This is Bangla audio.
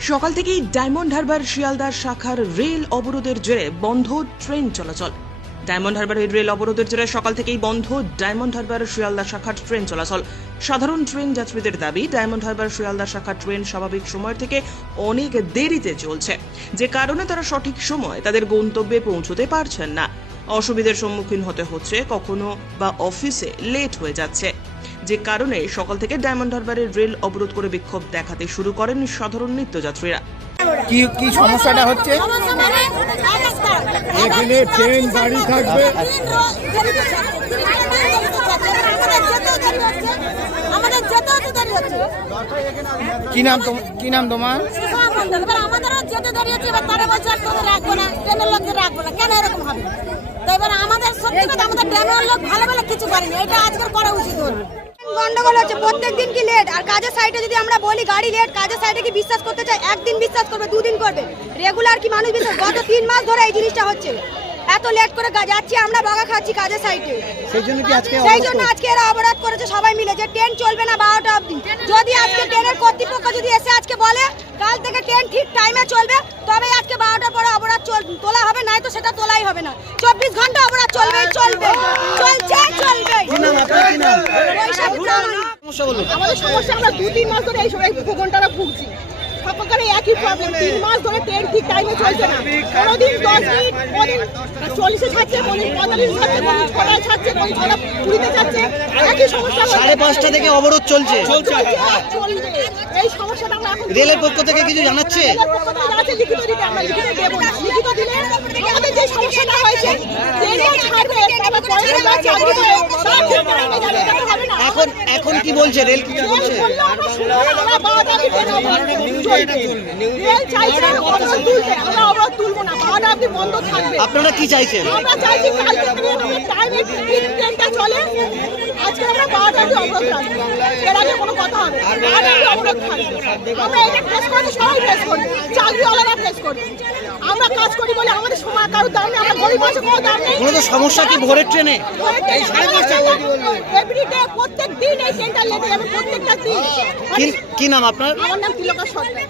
সকাল থেকেই ডায়মন্ড হারবার শিয়ালদার শাখার রেল অবরোধের জেরে বন্ধ ট্রেন চলাচল। ডায়মন্ড হারবারের রেল অবরোধের জেরে সকাল থেকেই বন্ধ ডায়মন্ড হারবার শিয়ালদা শাখার ট্রেন চলাচল। সাধারণ ট্রেন যাত্রীদের দাবি, ডায়মন্ড হারবার শিয়ালদা শাখার ট্রেন স্বাভাবিক সময়ের থেকে অনেক দেরিতে চলছে। যে কারণে তারা সঠিক সময় তাদের গন্তব্যে পৌঁছতে পারছেন না। অসুবিধার সম্মুখীন হতে হচ্ছে কখনো বা অফিসে লেট হয়ে যাচ্ছে। যে কারণে সকাল থেকে ডায়মন্ড হারবারের রেল অবরোধ করে বিক্ষোভ দেখাতে শুরু করেন সাধারণ নিত্যযাত্রীরা। কি কি সমস্যাটা হচ্ছে? এখানে ট্রেন গাড়ি থাকবে। কি নাম কি নাম তোমার? সুষমা মণ্ডল এবার আমাদেরও যেতে দেরি হচ্ছে এবার তারা বলছে আর তোদের রাখব না ট্রেনের লোকদের রাখব না কেন এরকম হবে তো এবার আমাদের সত্যি কথা আমাদের ট্রেনের লোক ভালো ভালো কিছু করেনি। এটা আজকের করা উচিত গন্ডগোল হচ্ছে প্রত্যেক দিন কি লেট আর কাজের সাইডে যদি আমরা বলি গাড়ি লেট কাজের সাইডে কি বিশ্বাস করতে চাই? একদিন বিশ্বাস করবে দুদিন করবে। রেগুলার কি মানুষ বিশ্বাস? গত তিন মাস ধরে এই জিনিসটা হচ্ছে। এত লেট করে যাচ্ছি আমরা বাগা খাচ্ছি কাজের সাইডে সেই জন্য কি আজকে সেই জন্য আজকে এরা অবরোধ করেছে সবাই মিলে। যে ট্রেন চলবে না বারোটা অবধি। যদি আজকে ট্রেনের কর্তৃপক্ষ যদি এসে আজকে বলে কাল থেকে ট্রেন ঠিক টাইমে চলবে তবে আজকে বারোটার পরে অবরোধ চল তোলা হবে নাই তো সেটা তোলাই হবে না। চব্বিশ ঘণ্টা অবরোধ চলবে। চলবে চলছে চলবে আমাদের সমস্যা আমরা দু তিন মাস ধরে এই সময় ভূখণ্ডটা ভুগছি। সকলকারে একই প্রবলেম তিন মাস ধরে ট্রেন ঠিক টাইমে চলছে না। কোনোদিন দশ মিনিট কোনোদিন চল্লিশে ছাড়ছে কোনোদিন পঁয়তাল্লিশে ছাড়ছে কোনোদিন ছটায় ছাড়ছে কোনোদিন ছটা কুড়িতে ছাড়ছে। একই সমস্যা সাড়ে পাঁচটা থেকে অবরোধ চলছে। চলছে, এই সমস্যাটা আমরা রেলের পক্ষ থেকে কিছু জানাচ্ছে? লিখিত দিতে আমরা লিখিত দেবো লিখিত দিলে আমাদের যে সমস্যাটা হয়েছে ছাড়বে চাকরি করে তারা ঠিক টাইমে যাবে এটা তো হবে না এখন এখন কি বলছে? রেল কি বলছে। আপনারা কি চাইছেন? আজকে আমরা বারোটা অবরোধ এর আগে কোনো কথা হবে আমরা এটা ফেস করছি, সবাই ফেস করবে, চাকরিওয়ালারা ফেস করবে। আমরা কাজ করি বলে আমাদের সময় কারোর দাম নেই, আমরা গরিব মানুষের কোনো দাম নেই। কোনো সমস্যা কি ভোরের ট্রেনে? এভরিডে প্রত্যেক দিন এই ট্রেনটা লেটে যাবে প্রত্যেকটা দিন। কি কি নাম আপনার? আমার নাম তিলকা সরকার।